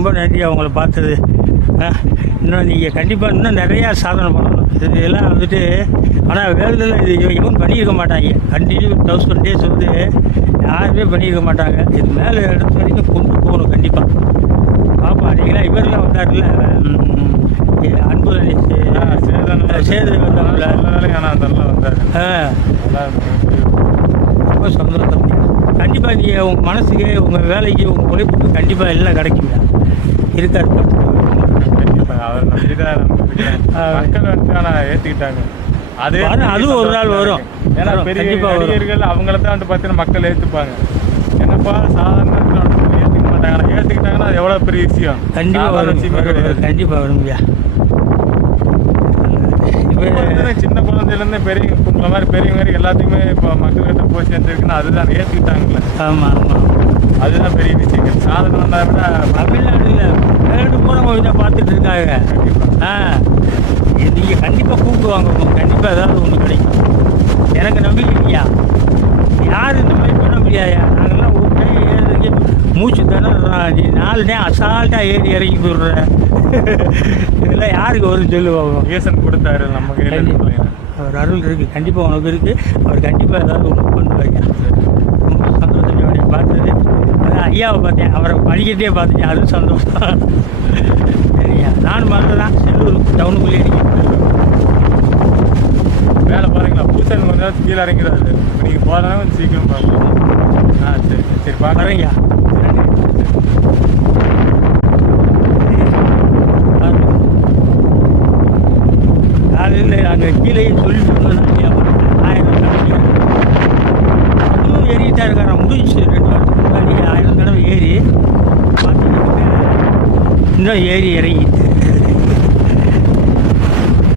ரொம்ப நன்றி அவங்கள பார்த்தது. இன்னும் நீங்கள் கண்டிப்பாக இன்னும் நிறையா சாதனை பண்ணணும். இதெல்லாம் வந்துட்டு ஆனால் வேலையில் இது எவன் பண்ணியிருக்க மாட்டாங்க. கண்டினியூ 1000 days வந்து யாருமே பண்ணியிருக்க மாட்டாங்க. இது மேலே இடத்து வரைக்கும் கொண்டு போகணும் கண்டிப்பாக. பாப்பா நீங்களா இவரெல்லாம் வந்தார்ல, அன்பு சேது வந்தார்ல, ரொம்ப சந்தோஷம். கண்டிப்பாக நீங்கள் உங்கள் மனசுக்கு உங்கள் வேலைக்கு உங்கள் உழைப்புக்கு கண்டிப்பாக எல்லாம் கிடைக்குங்க. இருக்காரு கண்டிப்பாக அவர் நம்பி தான் மக்கள் வந்து ஆனால் ஏற்றுக்கிட்டாங்க. அதுவும் ஒரு நாள் வரும். ஏன்னா பெரிய நடிகர்கள் அவங்கள தான் வந்து பார்த்தீங்கன்னா மக்கள் ஏற்றுப்பாங்க. என்னப்பா சாதாரண ஏற்றுக்க மாட்டாங்க. ஆனால் ஏற்றுக்கிட்டாங்கன்னா அது எவ்வளோ பெரிய விஷயம். கண்டிப்பாக வரும், கண்டிப்பாக வரும்யா. சின்ன குழந்தையிலேருந்து பெரியவங்க உங்களை மாதிரி பெரியவங்க மாதிரி எல்லாத்தையுமே இப்போ மக்கள்கிட்ட போய் சேர்ந்துருக்குன்னா அதுதான் ஏற்றுக்கிட்டாங்களே. ஆமாம் ஆமாம், அதுதான் பெரிய விஷயங்கள். சாதனை வந்தால் விட தமிழ்நாட்டில் வேறு போனவங்க இதை பார்த்துட்டு இருக்காங்க. நீங்கள் கண்டிப்பாக கூப்பிடுவாங்க, கண்டிப்பாக ஏதாவது ஒன்று கிடைக்கும். எனக்கு நம்பிக்கை இல்லையா, யார் இந்த மாதிரி பண்ண முடியாயா. நாங்கள்லாம் ஒரு டைம் ஏறதுக்கு மூச்சு தானே. நீ 4 டே அசால்ட்டாக ஏறி இறங்கி போடுற. இதெல்லாம் யாருக்கு வரும் சொல்லுவாங்க. ஈசன் கொடுத்தாரு நம்ம கையில். அவர் அருள் இருக்குது, கண்டிப்பாக உனக்கு இருக்குது. அவர் கண்டிப்பாக ஏதாவது ஒன்று கொண்டு வையா. ரொம்ப சந்தோஷம் அவனை பார்த்தது. அதான் ஐயாவை பார்த்தேன், அவரை படிக்கிட்டே பார்த்துட்டேன், அதுவும் சந்தோஷம். சரியா, நான் மாதிரி தான் செல்லூர் டவுனுக்குள்ளே இருக்கேன். வேலை பாருங்களா, பூசல் கொஞ்சம் கீழே இறங்கிறாரு. நீங்கள் போகிறதா கொஞ்சம் சீக்கிரம் பார்க்கலாம். சரி சரி பார்க்குறேங்கய்யா. காலையில் அங்கே கீழே சொல்லிட்டு இருந்தோம்னா 1000 தடவை இன்னும் ஏறிக்கிட்டா இருக்காரா. முடிஞ்சு 2 வாரத்துக்கு முன்னாடி 1000 தடவை ஏறி பார்த்துட்டு இன்னும் ஏறி இறங்கி